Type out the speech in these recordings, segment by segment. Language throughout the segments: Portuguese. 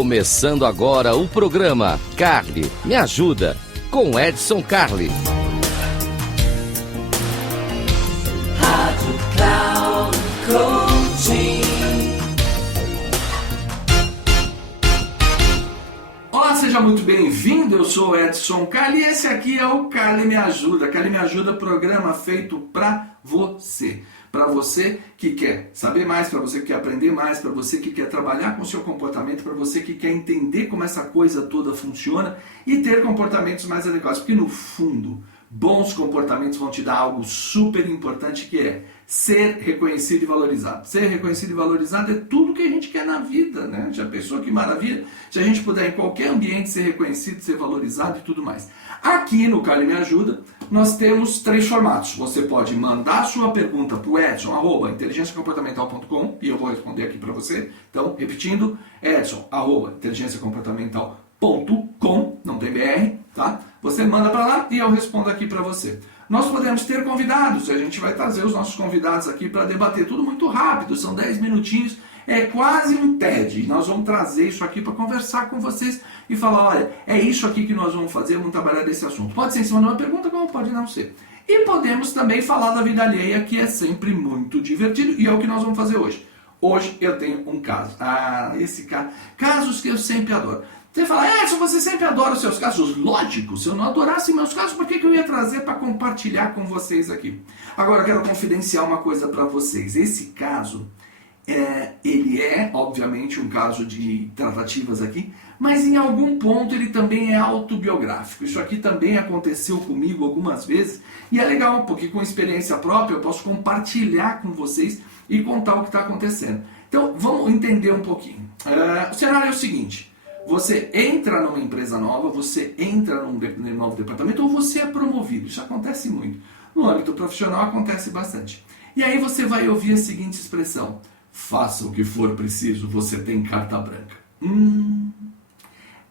Começando agora o programa Carly Me Ajuda, com Edson Carli. Rádio Cloud Coaching. Olá, seja muito bem-vindo, eu sou o Edson Carli e esse aqui é o Carly Me Ajuda. Carly Me Ajuda, programa feito para você. Para você que quer saber mais, para você que quer aprender mais, para você que quer trabalhar com o seu comportamento, para você que quer entender como essa coisa toda funciona e ter comportamentos mais adequados. Porque no fundo, bons comportamentos vão te dar algo super importante, que é ser reconhecido e valorizado. Ser reconhecido e valorizado é tudo que a gente quer na vida, né? Já pensou que maravilha? Se a gente puder em qualquer ambiente ser reconhecido, ser valorizado e tudo mais. Aqui no Carly Me Ajuda, nós temos 3 formatos. Você pode mandar sua pergunta para o edson@inteligenciacomportamental.com e eu vou responder aqui para você. Então, repetindo, edson@inteligenciacomportamental.com, não tem BR, tá? Você manda para lá e eu respondo aqui para você. Nós podemos ter convidados, a gente vai trazer os nossos convidados aqui para debater tudo muito rápido, são 10 minutinhos, é quase um TED. Nós vamos trazer isso aqui para conversar com vocês e falar, olha, é isso aqui que nós vamos fazer, vamos trabalhar desse assunto. Pode ser em cima de uma pergunta, como pode não ser. E podemos também falar da vida alheia, que é sempre muito divertido, e é o que nós vamos fazer hoje. Hoje eu tenho um caso. Esse caso. Casos que eu sempre adoro. Você fala, se você sempre adora os seus casos. Lógico, se eu não adorasse meus casos, por que eu ia trazer para compartilhar com vocês aqui? Agora eu quero confidenciar uma coisa para vocês. Esse caso, ele é, obviamente, um caso de tratativas aqui, mas em algum ponto ele também é autobiográfico. Isso aqui também aconteceu comigo algumas vezes, e é legal, porque com experiência própria eu posso compartilhar com vocês e contar o que está acontecendo. Então, vamos entender um pouquinho. O cenário é o seguinte. Você entra numa empresa nova, você entra num novo departamento ou você é promovido. Isso acontece muito. No âmbito profissional acontece bastante. E aí você vai ouvir a seguinte expressão: faça o que for preciso, você tem carta branca.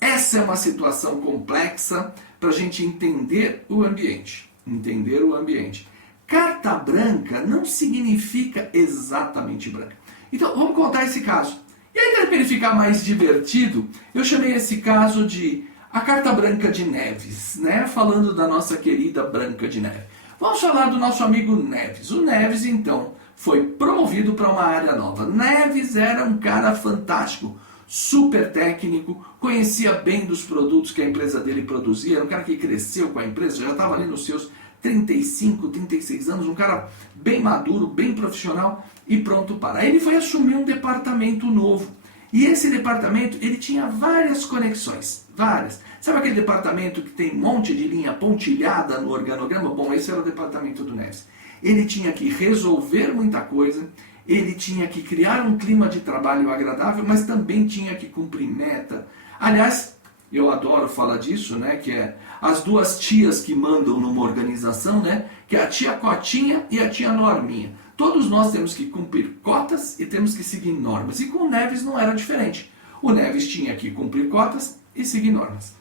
Essa é uma situação complexa para a gente entender o ambiente. Entender o ambiente. Carta branca não significa exatamente branca. Então, vamos contar esse caso. E aí, para ele ficar mais divertido, eu chamei esse caso de a carta branca de Neves, né? Falando da nossa querida Branca de Neve. Vamos falar do nosso amigo Neves. O Neves, então, foi promovido para uma área nova. Neves era um cara fantástico, super técnico, conhecia bem dos produtos que a empresa dele produzia, era um cara que cresceu com a empresa, já estava ali nos seus 35, 36 anos, um cara bem maduro, bem profissional e pronto para. Aí ele foi assumir um departamento novo. E esse departamento, ele tinha várias conexões, várias. Sabe aquele departamento que tem um monte de linha pontilhada no organograma? Bom, esse era o departamento do Neves. Ele tinha que resolver muita coisa, ele tinha que criar um clima de trabalho agradável, mas também tinha que cumprir meta. Aliás, eu adoro falar disso, né? Que é as duas tias que mandam numa organização, né? Que é a tia Cotinha e a tia Norminha. Todos nós temos que cumprir cotas e temos que seguir normas. E com o Neves não era diferente. O Neves tinha que cumprir cotas e seguir normas.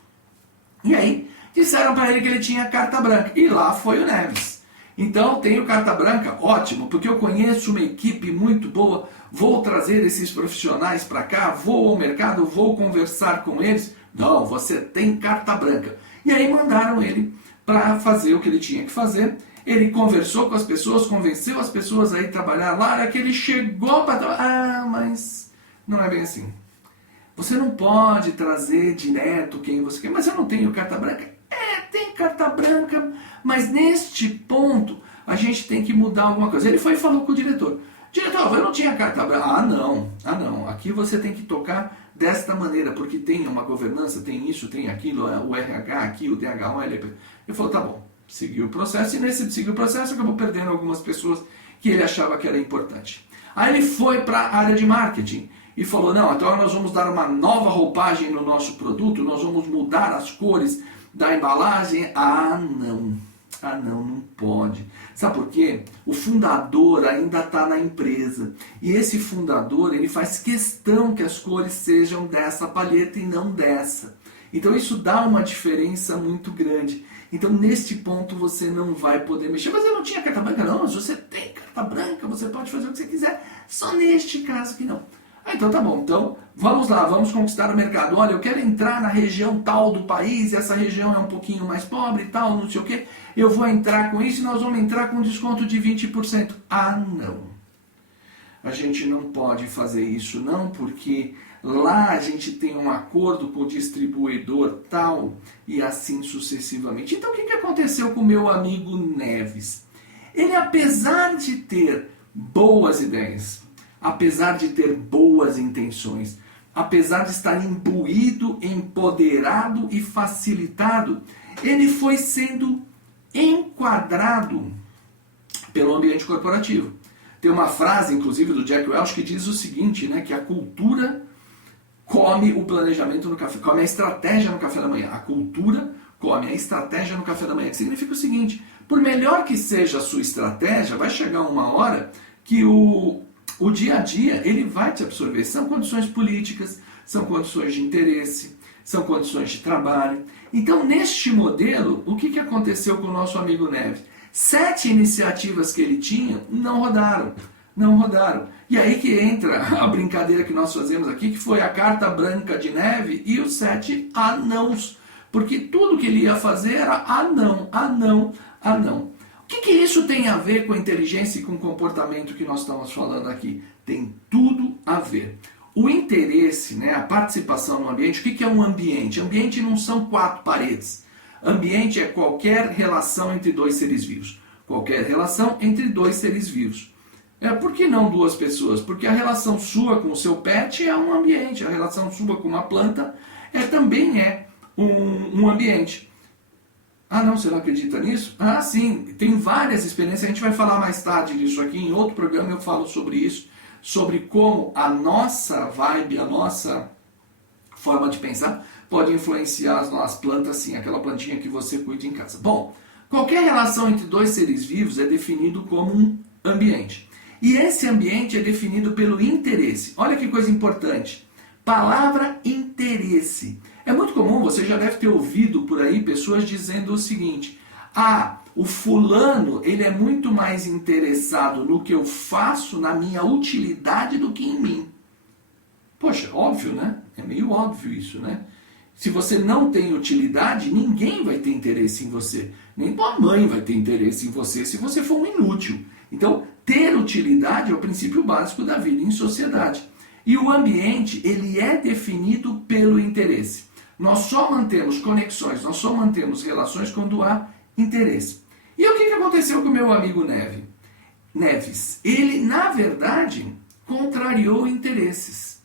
E aí, disseram para ele que ele tinha carta branca. E lá foi o Neves. Então, tenho carta branca? Ótimo, porque eu conheço uma equipe muito boa. Vou trazer esses profissionais para cá, vou ao mercado, vou conversar com eles. Não, você tem carta branca. E aí mandaram ele para fazer o que ele tinha que fazer. Ele conversou com as pessoas, convenceu as pessoas a ir trabalhar lá. Era que ele chegou para... mas não é bem assim. Você não pode trazer direto quem você quer. Mas eu não tenho carta branca. Tem carta branca, mas neste ponto a gente tem que mudar alguma coisa. Ele foi e falou com o diretor. Diretor, eu não tinha carta branca. Ah, não. Aqui você tem que tocar desta maneira, porque tem uma governança, tem isso, tem aquilo, o RH aqui, o DH, o LP. Ele falou, tá bom. Seguiu o processo, e nesse seguiu o processo acabou perdendo algumas pessoas que ele achava que era importante. Aí ele foi para a área de marketing e falou, não, então nós vamos dar uma nova roupagem no nosso produto, nós vamos mudar as cores da embalagem. Não pode. Sabe por quê? O fundador ainda está na empresa. E esse fundador, ele faz questão que as cores sejam dessa palheta e não dessa. Então isso dá uma diferença muito grande. Então neste ponto você não vai poder mexer. Mas eu não tinha carta branca. Não, mas você tem carta branca, você pode fazer o que você quiser. Só neste caso que não. Ah, então tá bom, então vamos lá, vamos conquistar o mercado. Olha, eu quero entrar na região tal do país, essa região é um pouquinho mais pobre e tal, não sei o quê. Eu vou entrar com isso e nós vamos entrar com desconto de 20%. Ah, não. A gente não pode fazer isso não, porque lá a gente tem um acordo com o distribuidor tal e assim sucessivamente. Então o que aconteceu com o meu amigo Neves? Ele, apesar de ter boas ideias, apesar de ter boas intenções, apesar de estar imbuído, empoderado e facilitado, ele foi sendo enquadrado pelo ambiente corporativo. Tem uma frase, inclusive, do Jack Welch que diz o seguinte, né, que a cultura come o planejamento no café, come a estratégia no café da manhã. A cultura come a estratégia no café da manhã. Que significa o seguinte, por melhor que seja a sua estratégia, vai chegar uma hora que o dia a dia ele vai te absorver. São condições políticas, são condições de interesse, são condições de trabalho. Então, neste modelo, o que aconteceu com o nosso amigo Neves? 7 iniciativas que ele tinha não rodaram. Não rodaram. E aí que entra a brincadeira que nós fazemos aqui, que foi a carta branca de Neve e os 7 anãos. Porque tudo que ele ia fazer era anão, anão, anão. O que isso tem a ver com a inteligência e com o comportamento que nós estamos falando aqui? Tem tudo a ver. O interesse, né, a participação no ambiente, o que é um ambiente? Ambiente não são 4 paredes. Ambiente é qualquer relação entre 2 seres vivos. Qualquer relação entre 2 seres vivos. Por que não 2 pessoas? Porque a relação sua com o seu pet é um ambiente. A relação sua com uma planta também é um ambiente. Ah, não, você não acredita nisso? Ah, sim, tem várias experiências. A gente vai falar mais tarde disso aqui. Em outro programa eu falo sobre isso. Sobre como a nossa vibe, a nossa forma de pensar pode influenciar as plantas, sim, aquela plantinha que você cuida em casa. Bom, qualquer relação entre 2 seres vivos é definido como um ambiente. E esse ambiente é definido pelo interesse. Olha que coisa importante. Palavra interesse. É muito comum, você já deve ter ouvido por aí pessoas dizendo o seguinte: ah, o fulano, ele é muito mais interessado no que eu faço, na minha utilidade, do que em mim. Poxa, óbvio, né? É meio óbvio isso, né? Se você não tem utilidade, ninguém vai ter interesse em você. Nem tua mãe vai ter interesse em você se você for um inútil. Então, ter utilidade é o princípio básico da vida em sociedade. E o ambiente, ele é definido pelo interesse. Nós só mantemos conexões, nós só mantemos relações quando há interesse. E o que aconteceu com o meu amigo Neves? Ele, na verdade, contrariou interesses.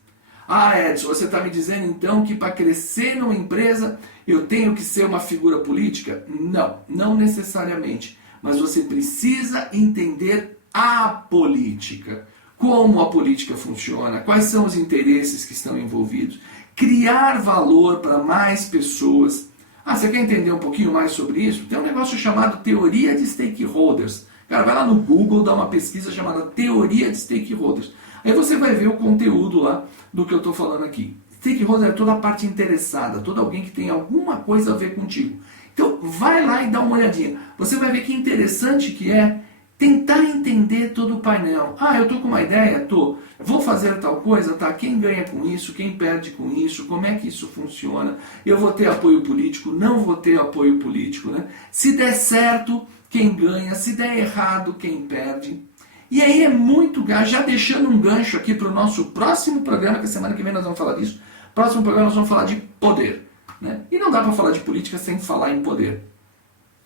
Ah, Edson, você está me dizendo então que para crescer numa empresa eu tenho que ser uma figura política? Não, não necessariamente. Mas você precisa entender a política. Como a política funciona, quais são os interesses que estão envolvidos. Criar valor para mais pessoas. Ah, você quer entender um pouquinho mais sobre isso? Tem um negócio chamado teoria de stakeholders. Cara, vai lá no Google, dá uma pesquisa chamada teoria de stakeholders. Aí você vai ver o conteúdo lá do que eu estou falando aqui. Stakeholder é toda a parte interessada, todo alguém que tem alguma coisa a ver contigo. Então, vai lá e dá uma olhadinha. Você vai ver que interessante que é tentar entender todo o painel. Ah, eu estou com uma ideia? Estou. Vou fazer tal coisa? Tá. Quem ganha com isso? Quem perde com isso? Como é que isso funciona? Eu vou ter apoio político? Não vou ter apoio político, né? Se der certo, quem ganha? Se der errado, quem perde? E aí é muito, já deixando um gancho aqui para o nosso próximo programa, que a semana que vem nós vamos falar disso. Próximo programa nós vamos falar de poder. Né? E não dá para falar de política sem falar em poder.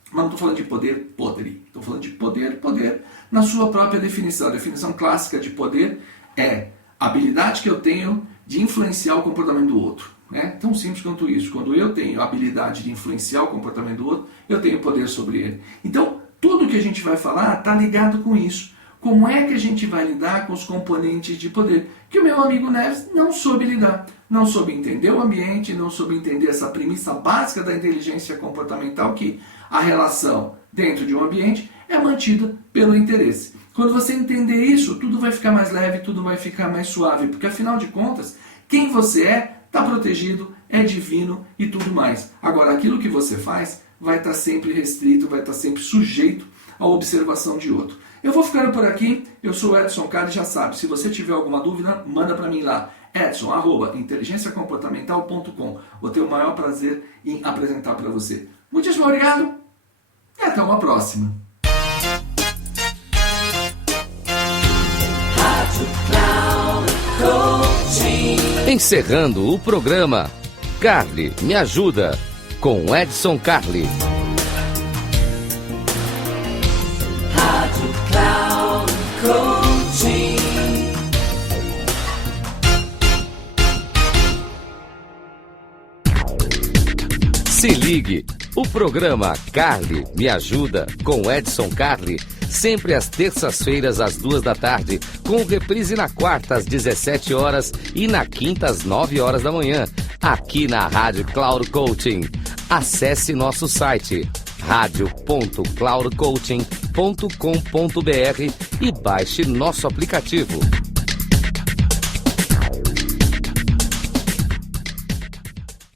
Mas não estou falando de poder podre. Estou falando de poder na sua própria definição. A definição clássica de poder é a habilidade que eu tenho de influenciar o comportamento do outro. Né? Tão simples quanto isso. Quando eu tenho a habilidade de influenciar o comportamento do outro, eu tenho poder sobre ele. Então, tudo que a gente vai falar está ligado com isso. Como é que a gente vai lidar com os componentes de poder? Que o meu amigo Neves não soube lidar. Não soube entender o ambiente, não soube entender essa premissa básica da inteligência comportamental, que a relação dentro de um ambiente é mantida pelo interesse. Quando você entender isso, tudo vai ficar mais leve, tudo vai ficar mais suave, porque afinal de contas, quem você está protegido, é divino e tudo mais. Agora, aquilo que você faz vai estar sempre restrito, vai estar sempre sujeito a observação de outro. Eu vou ficando por aqui, eu sou o Edson Carli, já sabe, se você tiver alguma dúvida, manda para mim lá, edson@inteligenciacomportamental.com. Vou ter o maior prazer em apresentar para você. Muitíssimo obrigado e até uma próxima. Encerrando o programa, Carli Me Ajuda, com Edson Carli. Se ligue, o programa Carli Me Ajuda, com Edson Carli, sempre às terças-feiras às 14h, com reprise na quarta às 17 horas e na quinta às 9 horas da manhã, aqui na Rádio Cloud Coaching. Acesse nosso site radio.cloudcoaching.com.br e baixe nosso aplicativo.